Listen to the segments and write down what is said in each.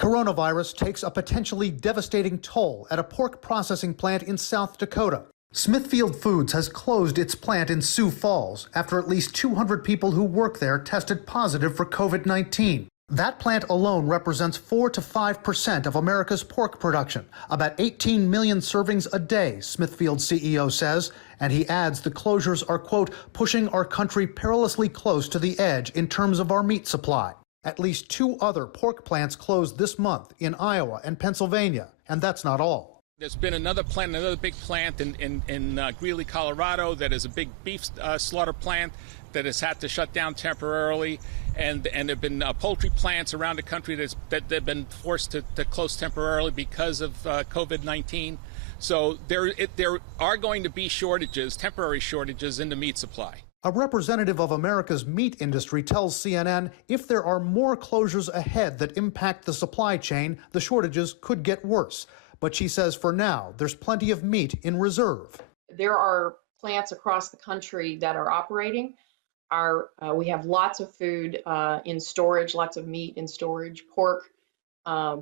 Coronavirus takes a potentially devastating toll at a pork processing plant in South Dakota. Smithfield Foods has closed its plant in Sioux Falls after at least 200 people who work there tested positive for COVID-19. That plant alone represents 4 to 5% of America's pork production, about 18 million servings a day, Smithfield CEO says, and he adds the closures are, quote, pushing our country perilously close to the edge in terms of our meat supply. At least 2 other pork plants closed this month in Iowa and Pennsylvania, and that's not all. There's been another big plant in Greeley, Colorado, that is a big beef slaughter plant that has had to shut down temporarily, and there have been poultry plants around the country that have been forced to close temporarily because of COVID-19. So there are going to be shortages, temporary shortages in the meat supply. A representative of America's meat industry tells CNN if there are more closures ahead that impact the supply chain, the shortages could get worse. But she says for now, there's plenty of meat in reserve. There are plants across the country that are operating. We have lots of food in storage, lots of meat in storage, pork,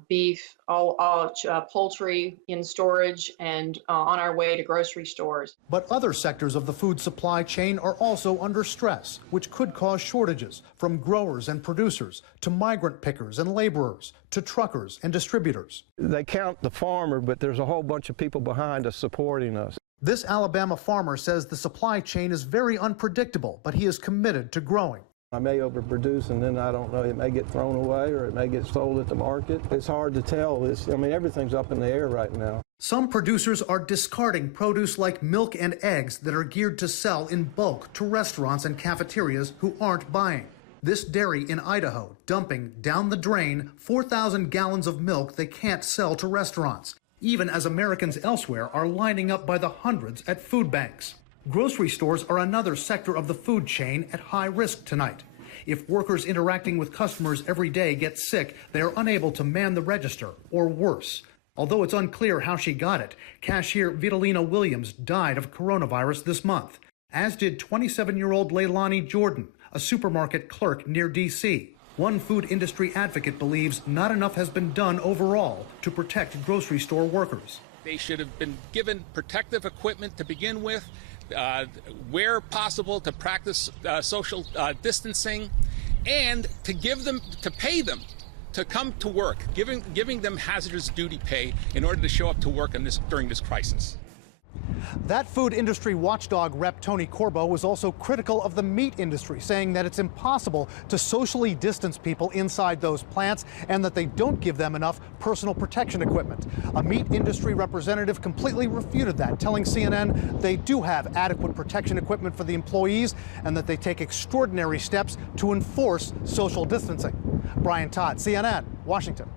beef, poultry in storage, and on our way to grocery stores. But other sectors of the food supply chain are also under stress, which could cause shortages, from growers and producers to migrant pickers and laborers to truckers and distributors. They count the farmer, but there's a whole bunch of people behind us supporting us. This Alabama farmer says the supply chain is very unpredictable, but he is committed to growing. I may overproduce, and then I don't know, it may get thrown away or it may get sold at the market. It's hard to tell. Everything's up in the air right now. Some producers are discarding produce like milk and eggs that are geared to sell in bulk to restaurants and cafeterias who aren't buying. This dairy in Idaho dumping down the drain 4,000 gallons of milk they can't sell to restaurants, even as Americans elsewhere are lining up by the hundreds at food banks. Grocery stores are another sector of the food chain at high risk tonight. If workers interacting with customers every day get sick, they are unable to man the register, or worse. Although it's unclear how she got it, cashier Vitalina Williams died of coronavirus this month, as did 27-year-old Leilani Jordan, a supermarket clerk near D.C. One food industry advocate believes not enough has been done overall to protect grocery store workers. They should have been given protective equipment to begin with, where possible to practice social distancing, and to pay them to come to work, giving them hazardous duty pay in order to show up to work during this crisis. That food industry watchdog rep Tony Corbo was also critical of the meat industry, saying that it's impossible to socially distance people inside those plants and that they don't give them enough personal protection equipment. A meat industry representative completely refuted that, telling CNN they do have adequate protection equipment for the employees and that they take extraordinary steps to enforce social distancing. Brian Todd, CNN, Washington.